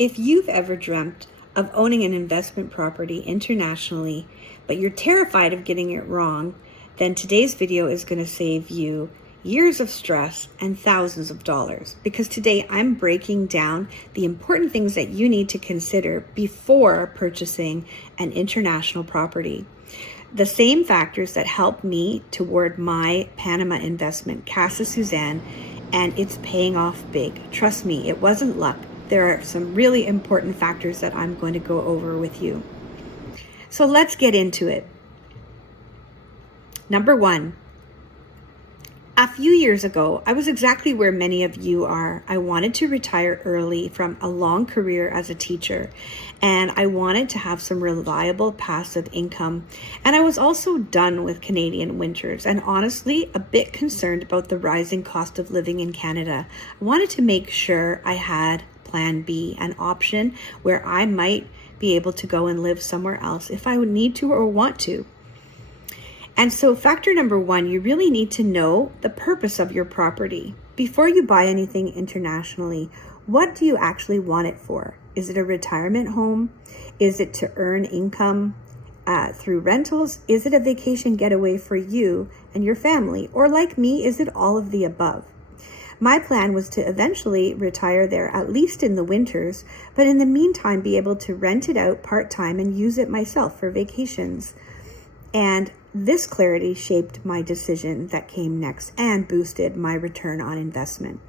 If you've ever dreamt of owning an investment property internationally, but you're terrified of getting it wrong, then today's video is going to save you years of stress and thousands of dollars, because today I'm breaking down the important things that you need to consider before purchasing an international property. The same factors that helped me toward my Panama investment, Casa Suzanne, and it's paying off big. Trust me, it wasn't luck. There are some really important factors that I'm going to go over with you. So let's get into it. Number one, a few years ago, I was exactly where many of you are. I wanted to retire early from a long career as a teacher, and I wanted to have some reliable passive income. And I was also done with Canadian winters and honestly a bit concerned about the rising cost of living in Canada. I wanted to make sure I had Plan B, an option where I might be able to go and live somewhere else if I would need to or want to. And so factor number one, you really need to know the purpose of your property. Before you buy anything internationally, what do you actually want it for? Is it a retirement home? Is it to earn income through rentals? Is it a vacation getaway for you and your family? Or like me, is it all of the above? My plan was to eventually retire there, at least in the winters, but in the meantime be able to rent it out part-time and use it myself for vacations. And this clarity shaped my decision that came next and boosted my return on investment.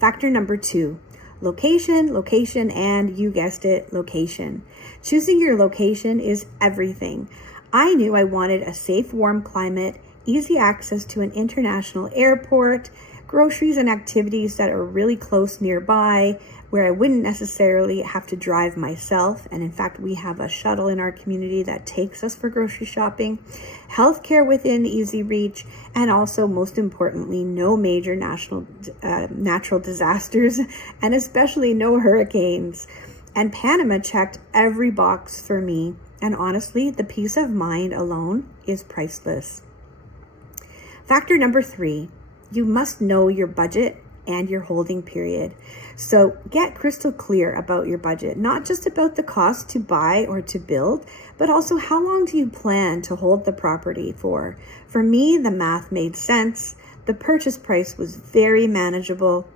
Factor number two, location, and you guessed it, location. Choosing your location is everything. I knew I wanted a safe, warm climate, easy access to an international airport, groceries and activities that are really close nearby, where I wouldn't necessarily have to drive myself. And in fact, we have a shuttle in our community that takes us for grocery shopping, healthcare within easy reach, and also most importantly, no major natural disasters, and especially no hurricanes. And Panama checked every box for me. And honestly, the peace of mind alone is priceless. Factor number three, you must know your budget and your holding period. So get crystal clear about your budget, not just about the cost to buy or to build, but also how long do you plan to hold the property for? For me, the math made sense. The purchase price was very manageable.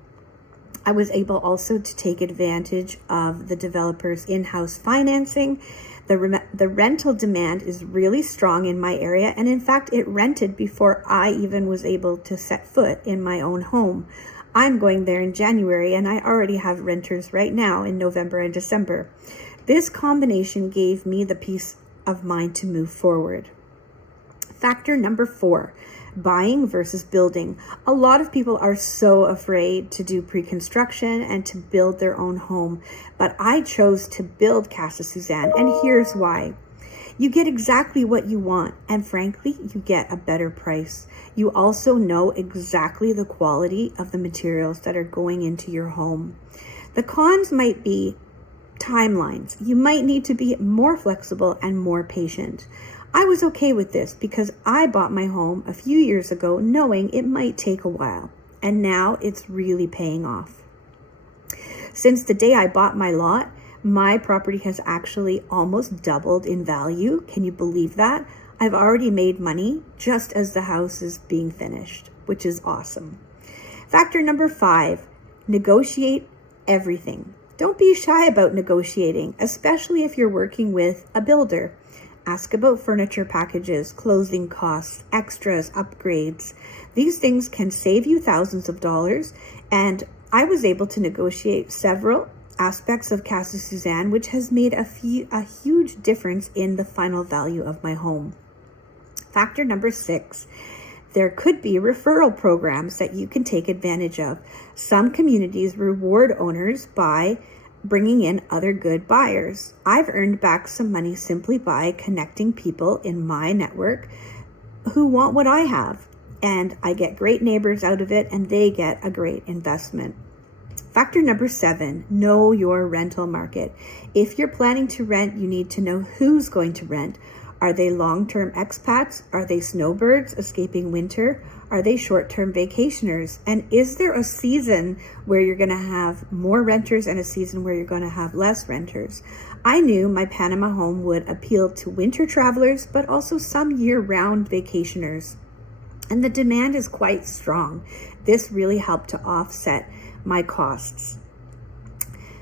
I was able also to take advantage of the developer's in-house financing. The rental demand is really strong in my area, and in fact, it rented before I even was able to set foot in my own home. I'm going there in January, and I already have renters right now in November and December. This combination gave me the peace of mind to move forward. Factor number four, buying versus building. A lot of people are so afraid to do pre-construction and to build their own home, but I chose to build Casa Suzanne, and here's why. You get exactly what you want, and frankly, you get a better price. You also know exactly the quality of the materials that are going into your home. The cons might be timelines. You might need to be more flexible and more patient. I was okay with this because I bought my home a few years ago knowing it might take a while, and now it's really paying off. Since the day I bought my lot, my property has actually almost doubled in value. Can you believe that? I've already made money just as the house is being finished, which is awesome. Factor number five, negotiate everything. Don't be shy about negotiating, especially if you're working with a builder. Ask about furniture packages, closing costs, extras, upgrades. These things can save you thousands of dollars, and I was able to negotiate several aspects of Casa Suzanne, which has made a huge difference in the final value of my home. Factor number six, there could be referral programs that you can take advantage of. Some communities reward owners by bringing in other good buyers. I've earned back some money simply by connecting people in my network who want what I have, and I get great neighbors out of it, and they get a great investment. Factor number seven, know your rental market. If you're planning to rent, you need to know who's going to rent. Are they long-term expats? Are they snowbirds escaping winter? Are they short-term vacationers? And is there a season where you're going to have more renters and a season where you're going to have less renters? I knew my Panama home would appeal to winter travelers, but also some year-round vacationers. And the demand is quite strong. This really helped to offset my costs.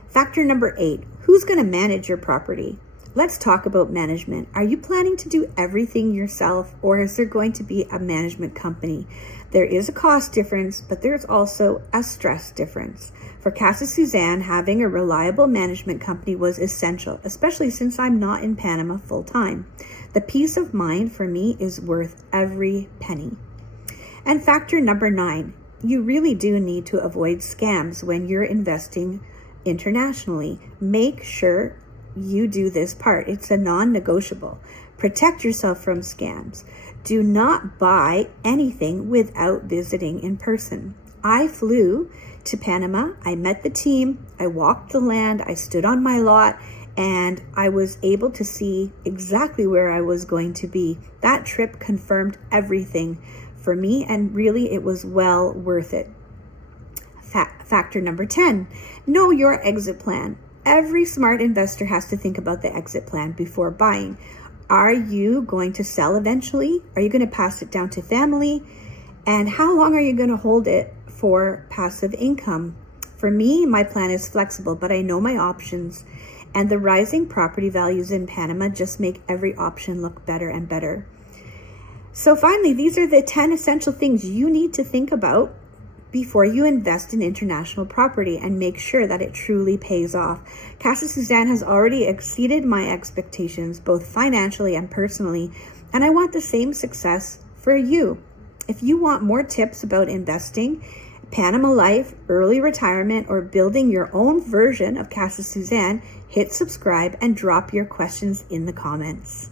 Factor number 8, who's going to manage your property? Let's talk about management. Are you planning to do everything yourself, or is there going to be a management company? There is a cost difference, but there's also a stress difference. For Casa Suzanne, having a reliable management company was essential, especially since I'm not in Panama full time. The peace of mind for me is worth every penny. And factor number 9, you really do need to avoid scams when you're investing internationally. Make sure you do this part. It's a non-negotiable. Protect yourself from scams. Do not buy anything without visiting in person. I flew to Panama. I met the team. I walked the land. I stood on my lot, and I was able to see exactly where I was going to be. That trip confirmed everything for me, and really it was well worth it. Factor number 10, know your exit plan. Every smart investor has to think about the exit plan before buying. Are you going to sell eventually? Are you going to pass it down to family? And how long are you going to hold it for passive income? For me, my plan is flexible, but I know my options. And the rising property values in Panama just make every option look better and better. So finally, these are the 10 essential things you need to think about before you invest in international property and make sure that it truly pays off. Casa Suzanne has already exceeded my expectations, both financially and personally, and I want the same success for you. If you want more tips about investing, Panama life, early retirement, or building your own version of Casa Suzanne, hit subscribe and drop your questions in the comments.